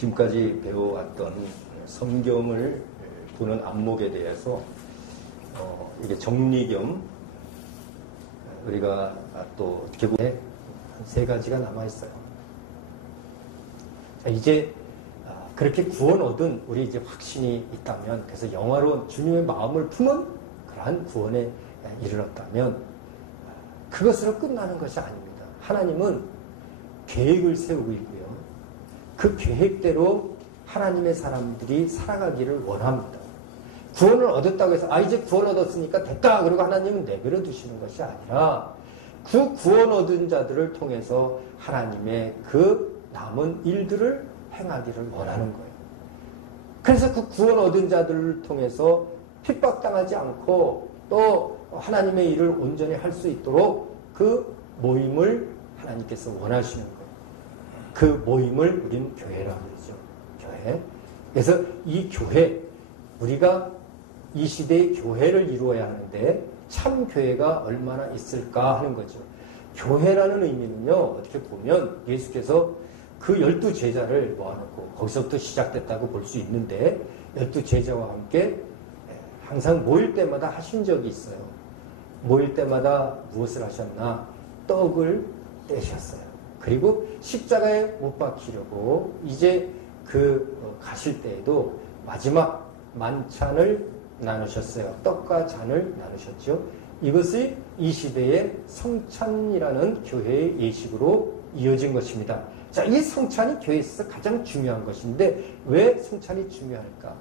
지금까지 배워왔던 성경을 보는 안목에 대해서 이게 정리 겸 우리가 또 결국에 한 3가지가 남아있어요. 이제 그렇게 구원 얻은 우리 이제 확신이 있다면, 그래서 영화로 주님의 마음을 품은 그러한 구원에 이르렀다면 그것으로 끝나는 것이 아닙니다. 하나님은 계획을 세우고 있고요. 그 계획대로 하나님의 사람들이 살아가기를 원합니다. 구원을 얻었다고 해서 이제 구원 얻었으니까 됐다 그러고 하나님은 내버려 두시는 것이 아니라 그 구원 얻은 자들을 통해서 하나님의 그 남은 일들을 행하기를 원하는 거예요. 그래서 그 구원 얻은 자들을 통해서 핍박당하지 않고 또 하나님의 일을 온전히 할 수 있도록 그 모임을 하나님께서 원하시는 거예요. 그 모임을 우리는 교회라고 그러죠. 교회. 그래서 이 교회, 우리가 이 시대의 교회를 이루어야 하는데 참 교회가 얼마나 있을까 하는 거죠. 교회라는 의미는요, 어떻게 보면 예수께서 그 12제자를 모아놓고 거기서부터 시작됐다고 볼 수 있는데 12제자와 함께 항상 모일 때마다 하신 적이 있어요. 모일 때마다 무엇을 하셨나? 떡을 떼셨어요. 그리고 십자가에 못 박히려고 이제 가실 때에도 마지막 만찬을 나누셨어요. 떡과 잔을 나누셨죠. 이것이 이 시대의 성찬이라는 교회의 예식으로 이어진 것입니다. 자, 이 성찬이 교회에 있어서 가장 중요한 것인데 왜 성찬이 중요할까?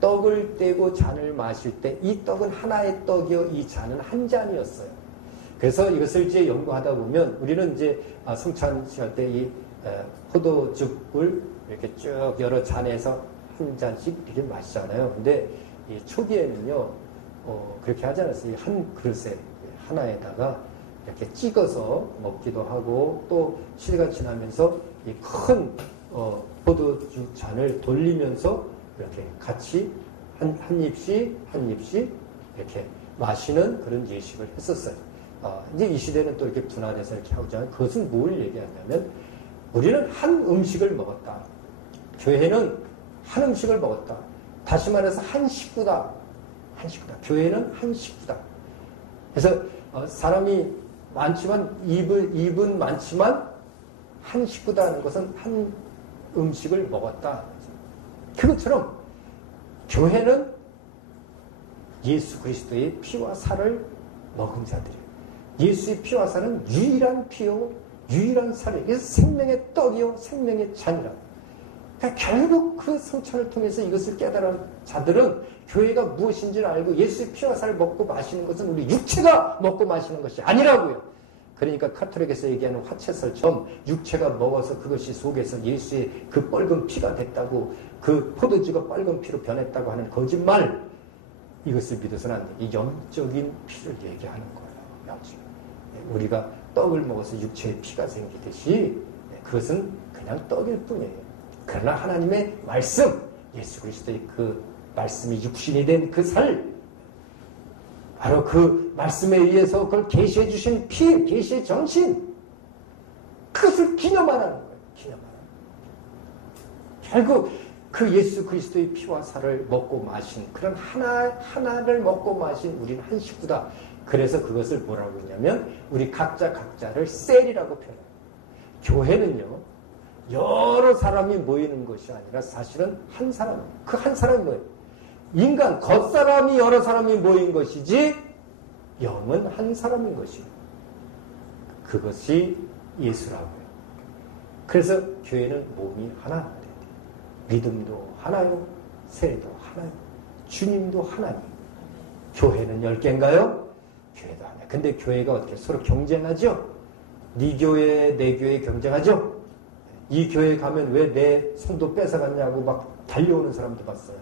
떡을 떼고 잔을 마실 때 이 떡은 하나의 떡이요, 이 잔은 한 잔이었어요. 그래서 이것을 이제 연구하다 보면 우리는 이제 성찬 할 때 이 포도즙을 이렇게 쭉 여러 잔에서 한 잔씩 이렇게 마시잖아요. 근데 이 초기에는요, 그렇게 하지 않았어요. 한 그릇에 하나에다가 이렇게 찍어서 먹기도 하고 또 시대가 지나면서 이 큰 포도주 잔을 돌리면서 이렇게 같이 한 입씩 이렇게 마시는 그런 예식을 했었어요. 이제 이 시대는 또 이렇게 분화돼서 이렇게 하잖아요. 그것은 뭘 얘기하냐면 우리는 한 음식을 먹었다. 교회는 한 음식을 먹었다. 다시 말해서 한 식구다. 한 식구다. 교회는 한 식구다. 그래서 사람이 많지만 입은 많지만 한 식구다 하는 것은 한 음식을 먹었다. 그것처럼 교회는 예수 그리스도의 피와 살을 먹은 자들이에요. 예수의 피와 살은 유일한 피요 유일한 살이에요. 그래서 생명의 떡이요 생명의 잔이라. 그러니까 결국 그 성찬을 통해서 이것을 깨달은 자들은 교회가 무엇인지를 알고 예수의 피와 살을 먹고 마시는 것은 우리 육체가 먹고 마시는 것이 아니라고요. 그러니까 카톨릭에서 얘기하는 화채설처럼 육체가 먹어서 그것이 속에서 예수의 그 뻘건 피가 됐다고, 그 포도주가 빨간 피로 변했다고 하는 거짓말, 이것을 믿어서는 안 돼. 이 영적인 피를 얘기하는 거예요. 영적. 우리가 떡을 먹어서 육체의 피가 생기듯이 그것은 그냥 떡일 뿐이에요. 그러나 하나님의 말씀, 예수 그리스도의 그 말씀이 육신이 된 그 살, 바로 그 말씀에 의해서 그걸 계시해 주신 피, 계시의 정신, 그것을 기념하라는 거예요. 기념하라는 거예요. 결국 그 예수 그리스도의 피와 살을 먹고 마신 그런 하나를 먹고 마신 우리는 한 식구다. 그래서 그것을 뭐라고 했냐면 우리 각자를 셀이라고 표현해요. 교회는요, 여러 사람이 모이는 것이 아니라 사실은 한 사람, 그 한 사람이 뭐예요? 인간, 겉사람이 여러 사람이 모인 것이지 영은 한 사람인 것이에요. 그것이 예수라고요. 그래서 교회는 몸이 하나, 믿음도 하나요, 세례도 하나요, 주님도 하나님. 교회는 10개인가요? 교회도 하나. 근데 교회가 어떻게 서로 경쟁하죠? 네 교회, 내 교회 경쟁하죠? 이 교회 가면 왜 내 성도 뺏어갔냐고 막 달려오는 사람도 봤어요.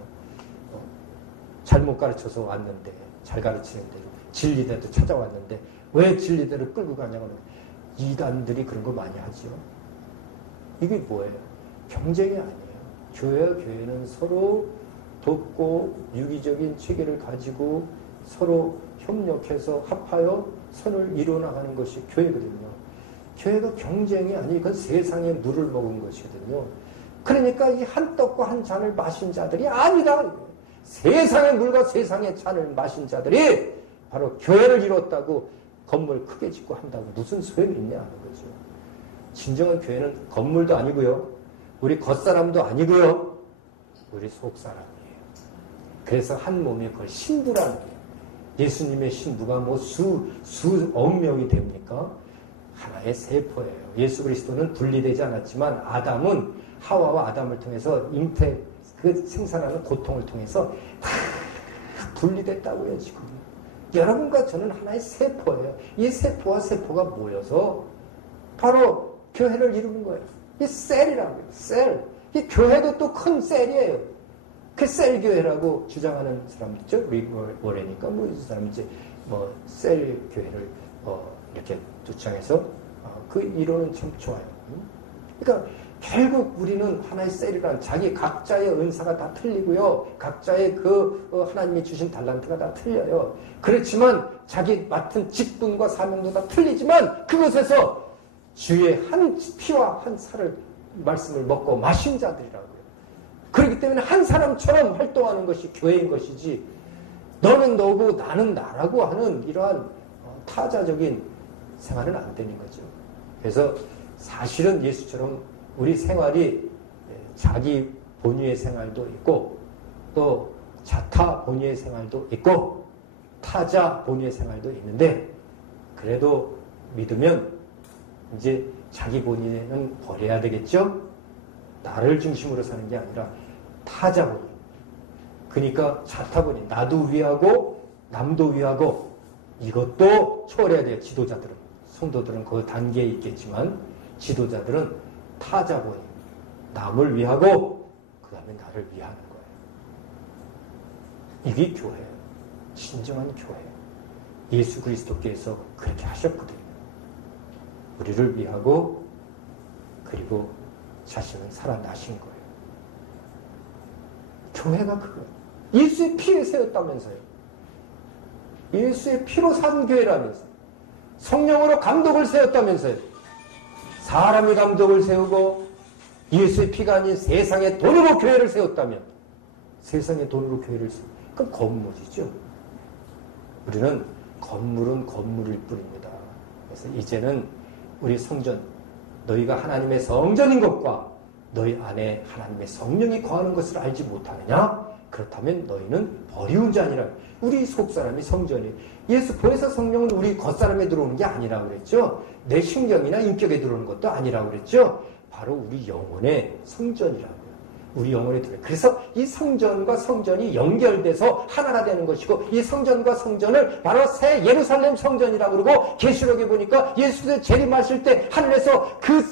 잘못 가르쳐서 왔는데, 잘 가르치는데, 진리대로 찾아왔는데 왜 진리대로 끌고 가냐고. 이단들이 그런 거 많이 하죠. 이게 뭐예요? 경쟁이 아니에요. 교회와 교회는 서로 돕고 유기적인 체계를 가지고 서로 협력해서 합하여 선을 이루어나가는 것이 교회거든요. 교회가 경쟁이 아니고 그건 세상의 물을 먹은 것이거든요. 그러니까 이 한 떡과 한 잔을 마신 자들이 아니다. 세상의 물과 세상의 잔을 마신 자들이 바로 교회를 이뤘다고 건물 크게 짓고 한다고 무슨 소용이 있냐 하는 거죠. 진정한 교회는 건물도 아니고요. 우리 겉사람도 아니고요. 우리 속사람이에요. 그래서 한 몸에 그걸 신부라는 거예요. 예수님의 신부가 뭐 수억 명이 됩니까? 하나의 세포예요. 예수 그리스도는 분리되지 않았지만 아담은 하와와 아담을 통해서 그 생산하는 고통을 통해서 다 분리됐다고요, 지금. 여러분과 저는 하나의 세포예요. 이 세포와 세포가 모여서 바로 교회를 이루는 거예요. 이 셀이라고요, 셀. 이 교회도 또 큰 셀이에요. 그 셀교회라고 주장하는 사람 있죠? 우리 뭐래니까, 뭐, 이 사람 이제, 뭐, 셀교회를, 이렇게 주장해서, 그 이론은 참 좋아요. 그러니까, 결국 우리는 하나의 셀이란 자기 각자의 은사가 다 틀리고요. 각자의 하나님이 주신 달란트가 다 틀려요. 그렇지만 자기 맡은 직분과 사명도 다 틀리지만 그것에서 주의 한 피와 한 살을 말씀을 먹고 마신 자들이라고요. 그렇기 때문에 한 사람처럼 활동하는 것이 교회인 것이지 너는 너고 나는 나라고 하는 이러한 타자적인 생활은 안 되는 거죠. 그래서 사실은 예수처럼 우리 생활이 자기 본위의 생활도 있고 또 자타 본위의 생활도 있고 타자 본위의 생활도 있는데 그래도 믿으면 이제 자기 본위는 버려야 되겠죠? 나를 중심으로 사는 게 아니라 타자 본위. 그러니까 자타 본위. 나도 위하고 남도 위하고 이것도 초월해야 돼요. 지도자들은. 성도들은 그 단계에 있겠지만 지도자들은 타자 본위. 남을 위하고 그 다음에 나를 위하는 거예요. 이게 교회예요. 진정한 교회. 예수 그리스도께서 그렇게 하셨거든요. 우리를 위하고 그리고 자신은 살아나신 거예요. 교회가 그거예요. 예수의 피에 세웠다면서요. 예수의 피로 산 교회라면서요. 성령으로 감독을 세웠다면서요. 사람이 감독을 세우고 예수의 피가 아닌 세상의 돈으로 교회를 세웠다면 세상의 돈으로 교회를 세우고 그건 건물이죠. 우리는 건물은 건물일 뿐입니다. 그래서 이제는 우리 성전 너희가 하나님의 성전인 것과 너희 안에 하나님의 성령이 거하는 것을 알지 못하느냐? 그렇다면 너희는 버리운 자니라. 우리 속사람이 성전이 예수 보혜사 성령은 우리 겉사람에 들어오는 게 아니라고 그랬죠. 내 신경이나 인격에 들어오는 것도 아니라고 그랬죠. 바로 우리 영혼의 성전이라고요. 우리 영혼에 들어요. 그래서 이 성전과 성전이 연결돼서 하나가 되는 것이고 이 성전과 성전을 바로 새 예루살렘 성전이라고 그러고 계시록에 보니까 예수께서 재림하실 때 하늘에서 그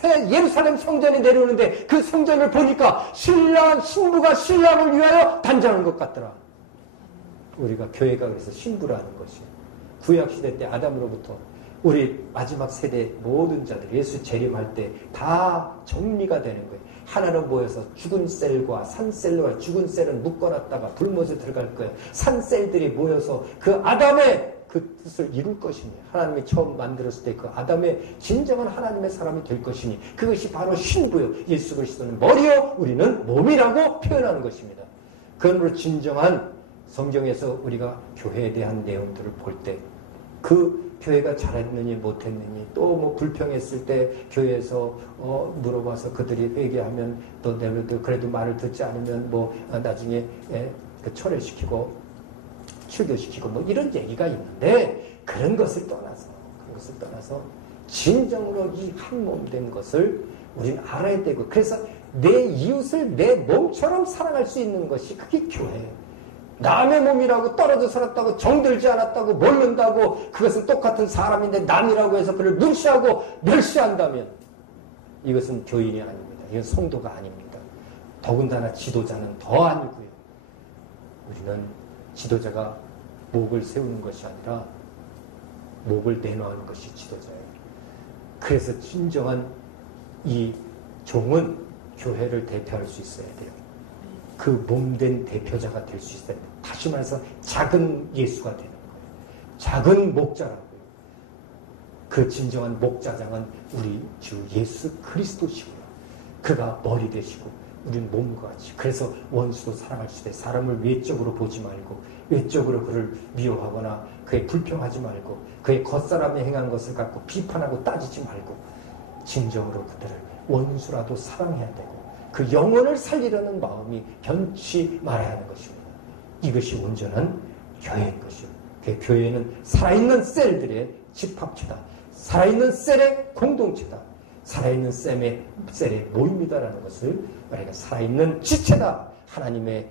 새 예루살렘 성전이 내려오는데 그 성전을 보니까 신부가 신랑을 위하여 단장한 것 같더라. 우리가 교회가 그래서 신부라는 것이 구약시대 때 아담으로부터 우리 마지막 세대 모든 자들 예수 재림할 때 다 정리가 되는 거예요. 하나로 모여서 죽은 셀과 산셀과 죽은 셀은 묶어놨다가 불못에 들어갈 거예요. 산셀들이 모여서 그 아담의 그 뜻을 이룰 것이니 하나님이 처음 만들었을 때 그 아담의 진정한 하나님의 사람이 될 것이니 그것이 바로 신부요. 예수 그리스도는 머리요 우리는 몸이라고 표현하는 것입니다. 그러므로 진정한 성경에서 우리가 교회에 대한 내용들을 볼 때 그 교회가 잘했느니 못했느니 또 뭐 불평했을 때 교회에서 물어봐서 그들이 회개하면 또 내버려도 그래도 말을 듣지 않으면 뭐 나중에 철회시키고 출교시키고 뭐 이런 얘기가 있는데 그런 것을 떠나서 진정으로 이 한 몸 된 것을 우리는 알아야 되고 그래서 내 이웃을 내 몸처럼 사랑할 수 있는 것이 그게 교회예요. 남의 몸이라고 떨어져 살았다고 정들지 않았다고 모른다고 그것은 똑같은 사람인데 남이라고 해서 그를 무시하고 멸시한다면 이것은 교인이 아닙니다. 이건 성도가 아닙니다. 더군다나 지도자는 더 아니고요. 우리는 지도자가 목을 세우는 것이 아니라 목을 내놓는 것이 지도자예요. 그래서 진정한 이 종은 교회를 대표할 수 있어야 돼요. 그 몸된 대표자가 될 수 있어야 돼요. 다시 말해서 작은 예수가 되는 거예요. 작은 목자라고요. 그 진정한 목자장은 우리 주 예수 그리스도시고요. 그가 머리 되시고 우리는 몸과 같이. 그래서 원수도 사랑하시되 사람을 외적으로 보지 말고 외적으로 그를 미워하거나 그에 불평하지 말고 그의 겉사람이 행한 것을 갖고 비판하고 따지지 말고 진정으로 그들을 원수라도 사랑해야 되고 그 영혼을 살리려는 마음이 변치 말아야 하는 것입니다. 이것이 온전한 교회인 것이요. 그 교회는 살아있는 셀들의 집합체다. 살아있는 셀의 공동체다. 살아있는 셀의 모임이다라는 것을 우리가 살아있는 지체다. 하나님의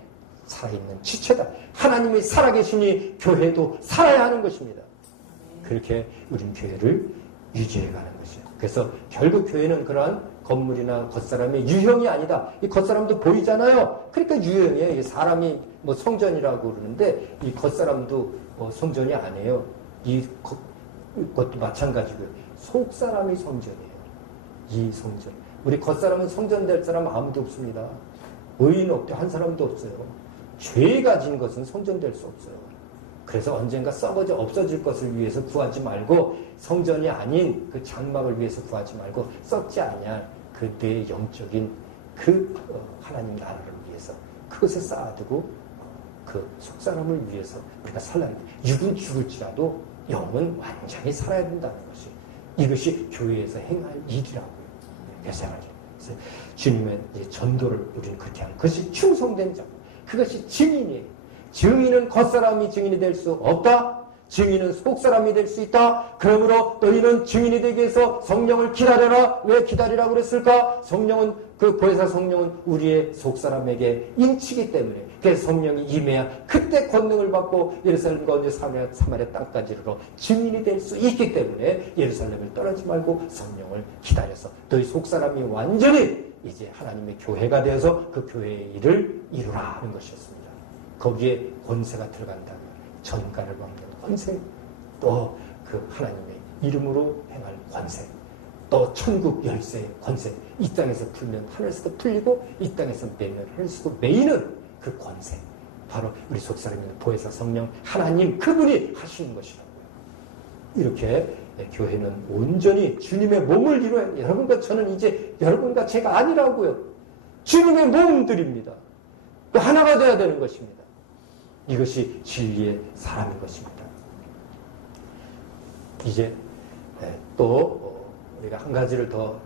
살아있는 지체다. 하나님이 살아계시니 교회도 살아야 하는 것입니다. 그렇게 우리는 교회를 유지해가는 것이에요. 그래서 결국 교회는 그러한 건물이나 겉사람의 유형이 아니다. 이 겉사람도 보이잖아요. 그러니까 유형이에요. 이 사람이 뭐 성전이라고 그러는데 이 겉사람도 성전이 아니에요. 이것도 마찬가지고요. 속사람이 성전이에요. 이 성전. 우리 겉사람은 성전 될 사람 아무도 없습니다. 의인 없대 한 사람도 없어요. 죄 가진 것은 성전 될 수 없어요. 그래서 언젠가 썩어져 없어질 것을 위해서 구하지 말고 성전이 아닌 그 장막을 위해서 구하지 말고 썩지 않냐 그 내 영적인 그 하나님 나라를 위해서 그것을 쌓아두고 그 속사람을 위해서 우리가 살라는 거예요. 육은 죽을지라도 영은 완전히 살아야 된다는 것이 이것이 교회에서 행할 일이라고요. 그래서 주님의 전도를 우리는 그렇게 하는 그것이 충성된 자 그것이 증인이에요. 증인은 겉사람이 증인이 될 수 없다. 증인은 속사람이 될 수 있다. 그러므로 너희는 증인이 되기 위해서 성령을 기다려라. 왜 기다리라고 그랬을까? 성령은 그 보혜사 성령은 우리의 속사람에게 인치기 때문에 그래서 성령이 임해야 그때 권능을 받고 예루살렘과 언제 사마리아 땅까지 이르러 증인이 될 수 있기 때문에 예루살렘을 떠나지 말고 성령을 기다려서 너희 속사람이 완전히 이제 하나님의 교회가 되어서 그 교회의 일을 이루라 하는 것이었습니다. 거기에 권세가 들어간다면 전가를 받는 권세, 또 그 하나님의 이름으로 행할 권세, 또 천국 열쇠의 권세, 이 땅에서 풀면 하늘에서도 풀리고 이 땅에서 매면 하늘에서도 매이는 그 권세, 바로 우리 속사람인 보혜사 성령 하나님 그분이 하시는 것이라고요. 이렇게 교회는 온전히 주님의 몸을 이루어야 여러분과 저는 이제 여러분과 제가 아니라고요. 주님의 몸들입니다. 하나가 되어야 되는 것입니다. 이것이 진리의 사람인 것입니다. 이제 또 우리가 한 가지를 더